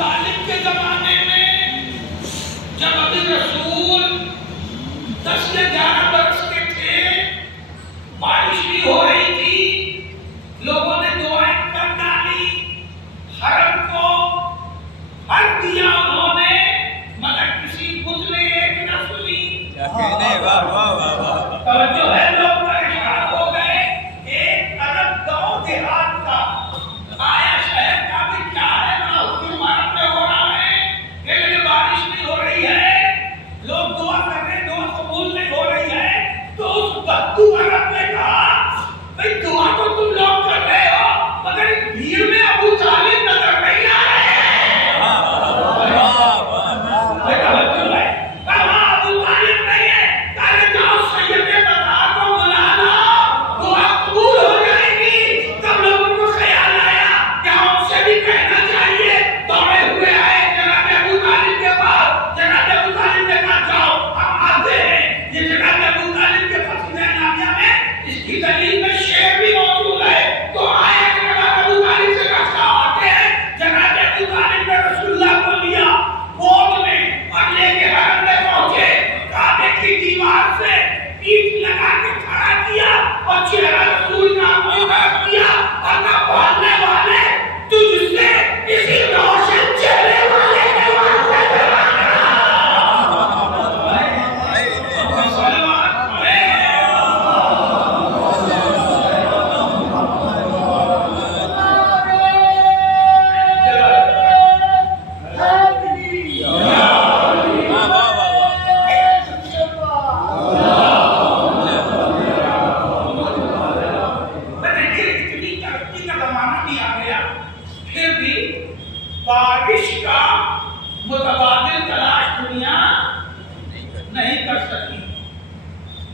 طالب کے زمانے میں جب ابھی رسول 10 یا 11 برس کے تھے، بارش بھی ہو رہی تھی، لوگوں نے دعائیں کر ڈالی، حرم کو حرم دیا انہوں نے، مگر کسی بت نے ایک نہ سنی۔ توجہ ہے، لوگ پریشان ہو گئے۔ ایک عرب گاؤں دیہات کا آیا شہر کا بھی کیا ہے، بڑا ہجوم عرب میں ہو رہا ہے، لیکن بارش نہیں ہو رہی ہے، لوگ دعا کر رہے، دعا قبول نہیں ہو رہی ہے۔ تو اس بدو عرب نے کہا بھئی دعا تو تم لوگ کر رہے ہو، مگر اس بھیڑ میں ابو طالب نظر نہیں آ رہے ہیں۔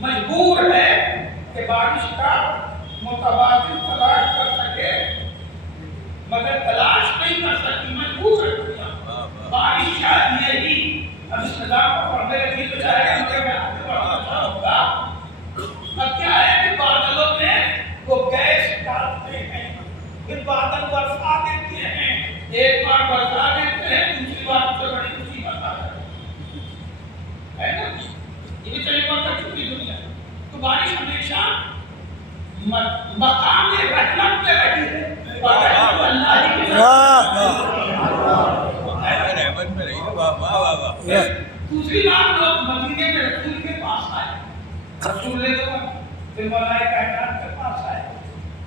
مجبور ہے کہ بارش کا متبادل تلاش کر سکے، مگر تلاش نہیں کر سکی، مجبور ہے دنیا۔ بارش شاید یہی اب اس نظام کو پڑھنے لگی تو چاہے گا کہ میں آگے بڑھنا ہوگا۔ اب کیا ہے کہ بادلوں میں وہ گیس ڈالتے ہیں، پھر بادل برسا دیتے ہیں، ایک بار برسا دیتے ہیں، دوسری بار سے بڑی مصیبت آ جاتی ہے نا، یہ بھی تجربہ کر چکی دنیا۔ تو بارش ہمیشہ مقام رحمت پہ رہی ہے، دوسری بات لوگ مدینے میں رسول کے پاس آئے، رسول نے پھر مولا کائنات کے پاس آئے،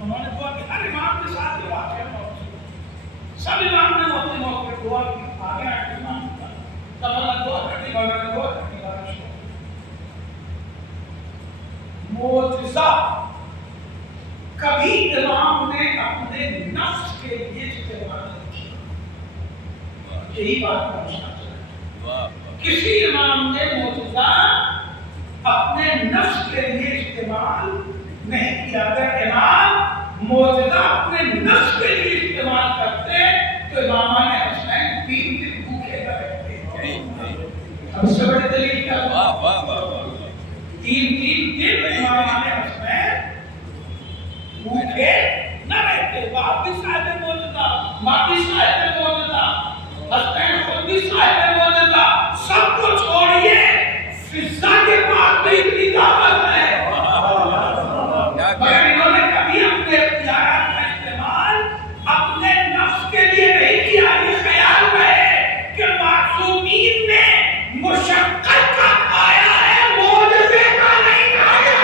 انہوں نے دعا کی، ہر امام کے ساتھ یہ واقعہ موجود، سب امام نے اپنے موقع پہ دعا کی، آگے آئے امام کا تب اللہ دعا کرنی والا نے دعا کرنی والا شو معجزہ۔ کبھی امام نے اپنے نفس کے لیے استعمال نہیں کیا، یہی بات پوچھنا چاہیے، کسی امام نے معجزہ اپنے نفس کے لیے استعمال نہیں کیا۔ اگر امام معجزہ اپنے نفس کے لیے استعمال کرتے تو امامان حسنین 3 دن بھوکے نہ رہتے۔ ہم سے بڑی دلیل کیا؟ 3 دن امامان حسنین بھوکے نہ رہتے۔ باپ بھی صاحب معجزہ، ماں بھی صاحب معجزہ، حسنین خود بھی صاحب معجزہ، سب کو چھوڑیے، فضا کے پاس بھی اتنی طاقت ہے، مگر انہوں نے کبھی اپنے اختیارات کا استعمال اپنے نفس کے لیے نہیں کیا۔ یہ خیال رہے کہ معصومین نے مشقت کا کھایا ہے، معجزے کا نہیں کھایا۔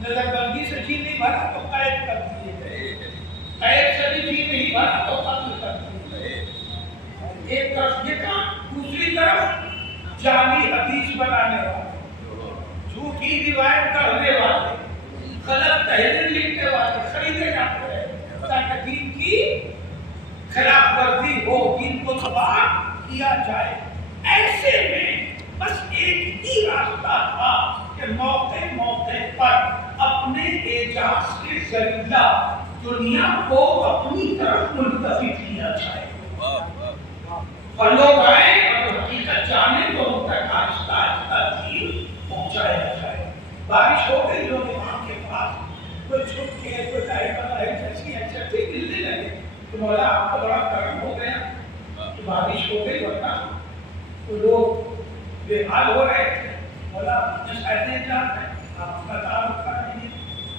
نظر بندی سے جی نہیں بھرا تو قید کر دیے گئے، قید سے بھی جی نہیں بھرا تو قتل کر دیے گئے۔ ایک طرف یہ کام، دوسری طرف جعلی حدیث بنانے والے، جھوٹی روایت کرنے والے، غلط تحریر لکھنے والے خریدے جاتے ہیں تاکہ دین خلاف ورزی ہو دین کو تباہ کیا جائے. ایسے میں بس ایک ہی راستہ تھا کہ موقع موقع پر اپنے اعجاز کے ذریعہ دنیا کو اپنی طرف منتخب کیا جائے اور لوگ آئے اور حقیقت جانے تو ان تک آہستہ آہستہ دین پہنچایا جائے. بارش ہو گئی لوگ امام کے پاس کوئی چھپ کے کوئی ایسی ایسے ملنے لگے کہ مولا آپ کا بڑا کرم ہو گیا کہ بارش ہو گئی ورنہ تو لوگ بے حال ہو رہے تھے. مولا شاید نہیں جانتے آپ کا تعلق کا نہیں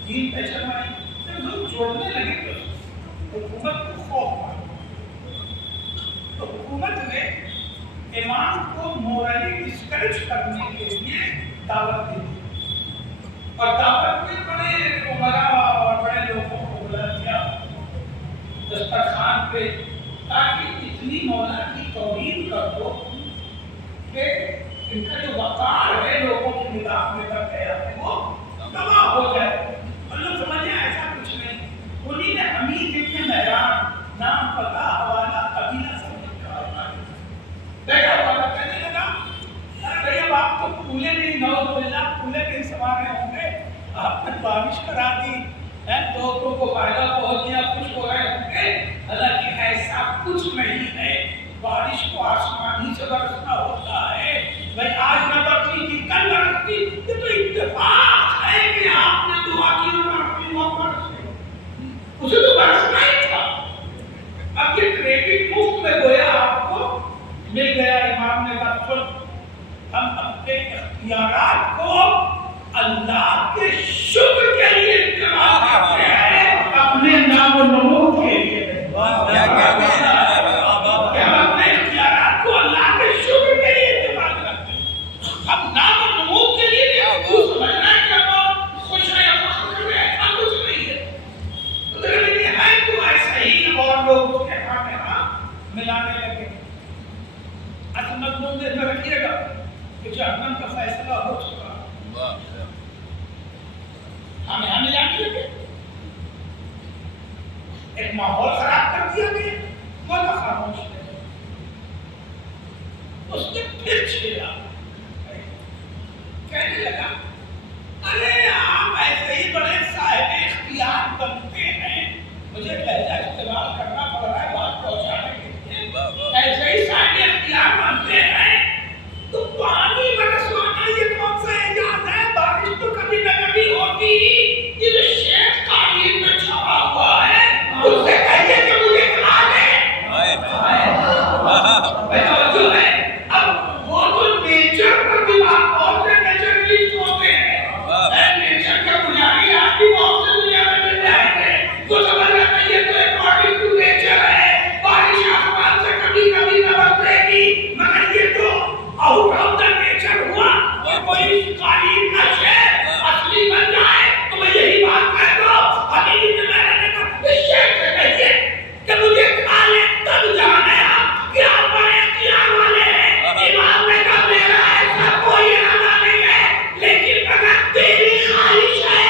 دین پہ چلوائی. جب لوگ چھوڑنے لگے تو حکومت کو خوف آیا تو حکومت نے امام کو مورلی ڈسکریج کرنے کے لیے دعوت دی اور دعوت میں بڑے عمراء اور بڑے لوگوں کو بلا دیا دسترخوان پہ تاکہ اتنی مولا کی توہین کر دو کہ ان کا جو وقار ہے لوگوں کی نگاہ میں کر گیا ہے وہ تباہ ہو جائے. اور لوگ سمجھے ایسا کچھ نہیں. انہی نے امیر ابن مہران نام پتہ حوالہ قبیلہ سب بیٹھا ہوا کہنے لگا ارے بھئی اب آپ تو پھولے نہیں نعوذ باللہ پھولے نہیں سوارے ہوں گے آپ نے بارش کرا دی دوستوں کو فائدہ پہنچ دیا خوش ہو رہے ہوں گے. حالانکہ ایسا کچھ نہیں ہے. بارش کو آسمانی سے برسنا ہوتا ہے. بھائی آج نہ برسی تھی کل برستی یہ تو اتفاق ہے کہ آپ نے دعا کی اور اپنی موقع سے اسے تو برسنا ہی تھا. اب یہ کریڈٹ مفت میں گویا آپ کو مل گیا. امام نے کہا سن ہم اپنے اختیارات کو اللہ کے شکر کے لیے استعمال کرتے ہیں اپنے نام و نمود کے لیے. ہم اپنے اختیارات کو اللہ کے شکر کے لیے استعمال کرتے ہیں. ہم نام و نمود کے لیے تو سمجھنا ہے کہ ہم خوش ہیں یا فخر کر رہے ہیں ایسا کچھ نہیں ہے. لیکن یہ ہے تو ایسا ہی اور لوگ اس کے ہاں ملانے لگے. مضمون میں رکھیے گا کہ جہنم کا فیصلہ ہو چکا ہمیں ہمیں لانے لگے. ایک ماحول خراب کر دیا گیا. مولا خاموش ہے. اس نے پھر چھیڑا کہنے لگا ارے آپ ایسے ہی بڑے صاحب اختیار بنتے ہیں. مجھے لہجہ استعمال کرنا پڑ رہا ہے بات پہنچانے کے لیے. ایسے ہی صاحب اختیار بنتے ہیں تو پانی برسوانا یہ کون سا اعجاز ہے. بارش تو کبھی نہ کبھی ہوتی. یہ جو شیخ قالین میں چھپا ہوا ہے اس سے کہیے کہ مجھے کھا لے. توجہ ہے. اب وہ تو نیچر پر بھی بات بہت سے نیچرلیسٹ ہوتے ہیں. نیچر کے پجاری آپ بھی بہت سے دنیا میں مل جائیں گے تو سمجھ رہا ہے یہ تو اکارڈنگ ٹو نیچر ہے. بارش آسمان سے کبھی کبھی نہ برسے گی مگر یہ تو آؤٹ آف دا نیچر ہوا. اور کوئی قالین کا شیخ اصلی بن جائے تو میں یہی بات کہہ دو ابھی بھی میں رہنے کا اس شیخ سے کہیے کہ مجھے کھا لے تب جانے آپ کہ آپ بڑے اختیار والے ہیں. امام نے کہا میرا ایسا کوئی ارادہ نہیں ہے لیکن اگر تیری خواہش ہے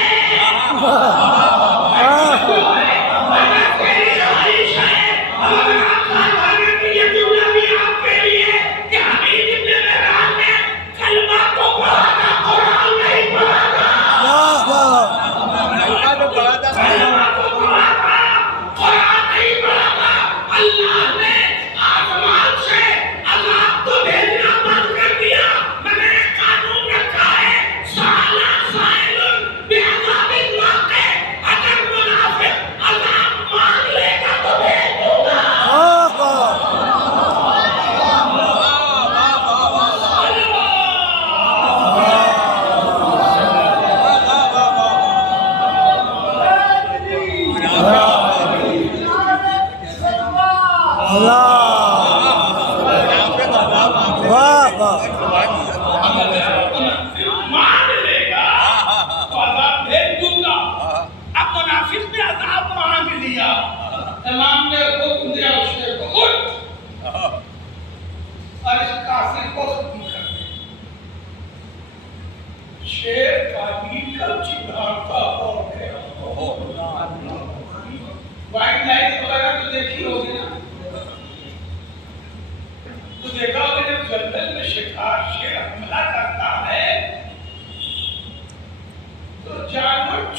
وائلڈ لائف وغیرہ تو دیکھی ہوگی نا.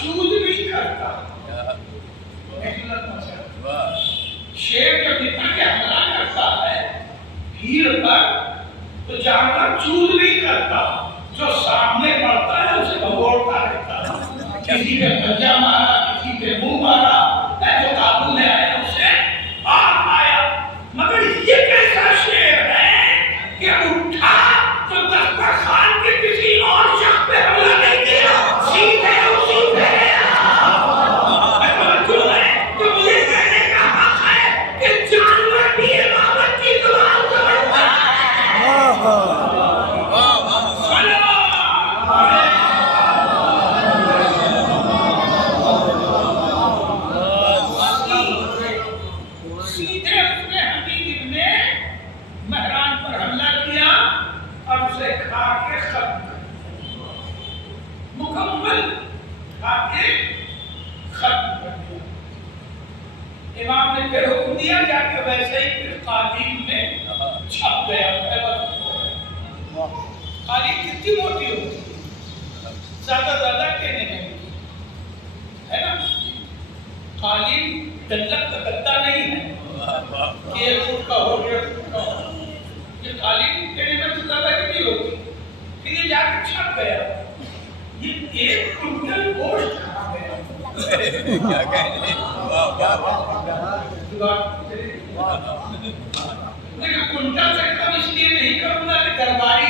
چوز نہیں کرتا. شیر جب اتنا کہ حملہ کرتا ہے بھیڑ پر تو جانور چوز نہیں کرتا, جو سامنے پڑتا ہے اسے بھگوڑتا رہتا ہے. کسی پہ پنجہ مارا, کسی پہ منہ مارا, جو قابو میں آیا اسے آگ آیا. مگر یہ کیسا شیر ہے کہ اٹھا تو دسترخوان کے کسی اور شخص پہ حملہ نہیں کیا, سیدھے اسی پہ گیا. توجہ ہے تو مجھے کہنے کا حق ہے کہ جانور بھی امامت کی زبان سمجھتا ہے. سیدھے اس نے حمید ابن مہران پر حملہ کیا اور اسے کھا کے ختم کر, مکمل کھا کے ختم کر دیا. امام نے پھر حکم دیا جا کے ویسے ہی پھر قالین میں چھپ گیا. قالین کتنی موٹی ہوتی زیادہ کہنے نہیں ہے نا. قالین دلک کا گدا نہیں ہے کہ 1 فٹ کا ہو 1.5 فٹ کا ہو. یہ قالین کہنے میں سے زیادہ کتنی ہوتی, پھر یہ جا کے چھپ گیا. یہ 1 کنٹل گوشت کھا گیا. کیا کہنے لیکن کنٹل سے کم اس لیے نہیں کروں گا کہ درباری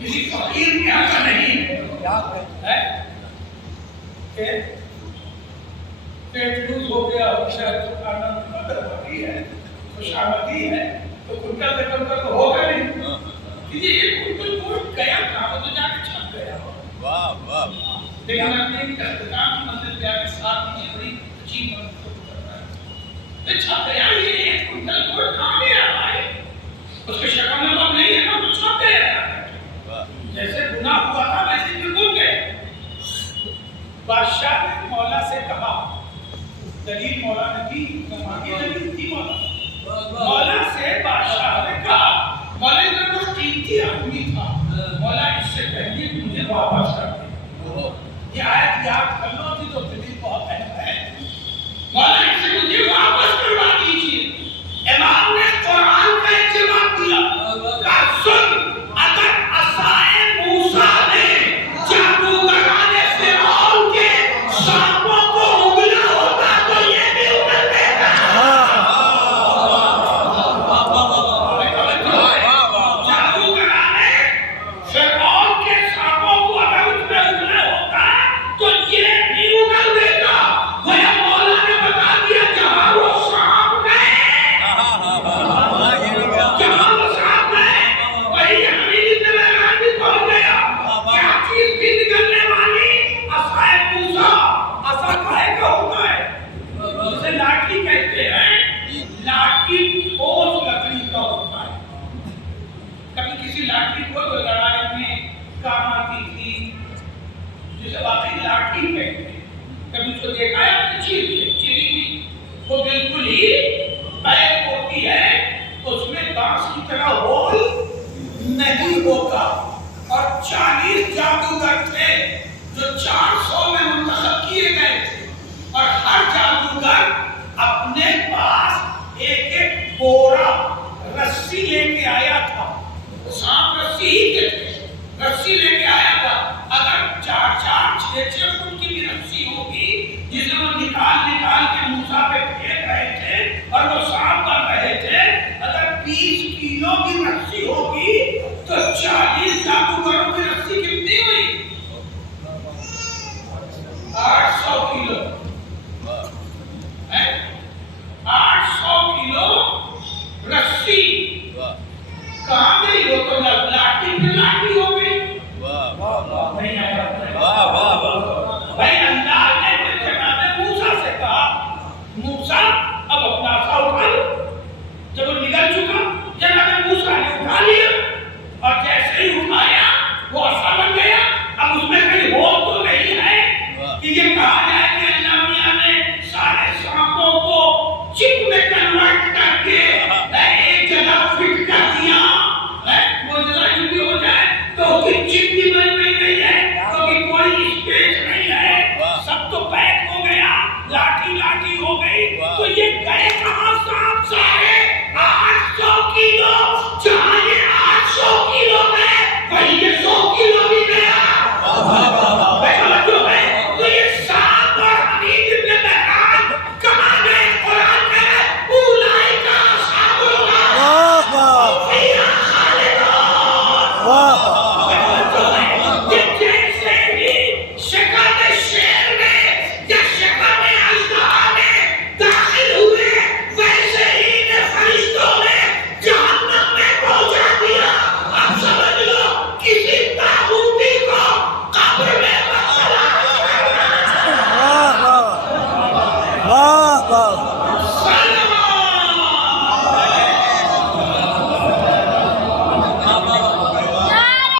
کسی فقیر کے یہاں کا نہیں ہے کہ پیٹ لوز ہو گیا اور شاید تو کھانا درباری ہے, خوشامدی ہے, تو کنٹل سے کم کا تو ہوگا نہیں. کسی 1 کنٹل گوشت گیا تھا وہ تو جا کے چھپ گیا. واہ واہ. لیکن اپنے اختتام کی منزل پہ آگے ساتھ یہ بڑی عجیب منصوب کرتا ہے. چھپ گیا, یہ 1 کنٹل گوشت کہاں گیا بھائی, اس کے شکل میں تو نہیں ہے نا, تو چھپ گیا. جیسے گناہ ہوا تھا ویسے بھی بھول گئے. بادشاہ نے مولا سے کہا, دلیل مولا نے دی, دلیل تھی مولا سے. بادشاہ نے کہا مولا ادھر وہ قیمتی آدمی تھا, مولا اس سے پہلے مجھے واپس کر دے. یہ آیت یاد کر لو تھی تو دلیل بہت اہم ہے. مولا اس سے مجھے واپس کروا دیجیے. امام نے قرآن کا ایک جواب دیا, کہا سن, اگر عصائے موسیٰ نے جادوگران فرعون کے سانپوں کو اگلا ہوتا تو یہ بھی اگل دیتا. جادوگران فرعون کے سانپوں کو اگر اس میں اگلا ہوتا تو یہ بھی اگل دیتا. گویا مولا نے بتا دیا جہاں وہ سانپ گئے, جہاں وہ سانپ گئے وہی حمید ابن مہران بھی پہنچ گیا. کیا چیز بھی نکلنے والی عصائے موسیٰ. عصا کاہے کا ہوتا ہے, اسے لاٹھی کہتے ہیں. لاٹھی ٹھوس لکڑی کا ہوتا ہے. کبھی کسی لاٹھی کو تو لڑائی میں کام آتی تھی, جسے واقعی لاٹھی کہتے ہیں. کبھی اس کو دیکھا ہے آپ نے چیری بھی, وہ بالکل ہی پیک ہوتی ہے, اس میں بانس کی طرح ہول نہیں ہوتا. اور 40 جادوگر تھے جو 400 میں منتخب کیے گئے تھے, اور ہر جادوگر اپنے پاس ایک بورا رسی لے کے آیا تھا. سانپ رسی ہی کے تھے, رسی لے کے آیا تھا. اگر 4-4, 6-6 فٹ کی بھی رسی ہوگی جسے وہ نکال کے موسیٰ پہ پھینک رہے تھے اور وہ سانپ کر رہے تھے, اگر 20 کیلو کی رسی ہوگی تو 40 جادوگروں کی رسی کتنی ہوئی, 800 کیلو. 800 کیلو رسی کہاں گئی, وہ تو لاٹھی پہ لاٹھی ہو گئی. نہیں آیا بھائی. اللہ نے پھر جناب موسیٰ سے کہا, موسیٰ اب اپنا عصا اٹھا لو. جب وہ نکل چکا, جناب موسیٰ نے اٹھا لیا واہ واہ سارا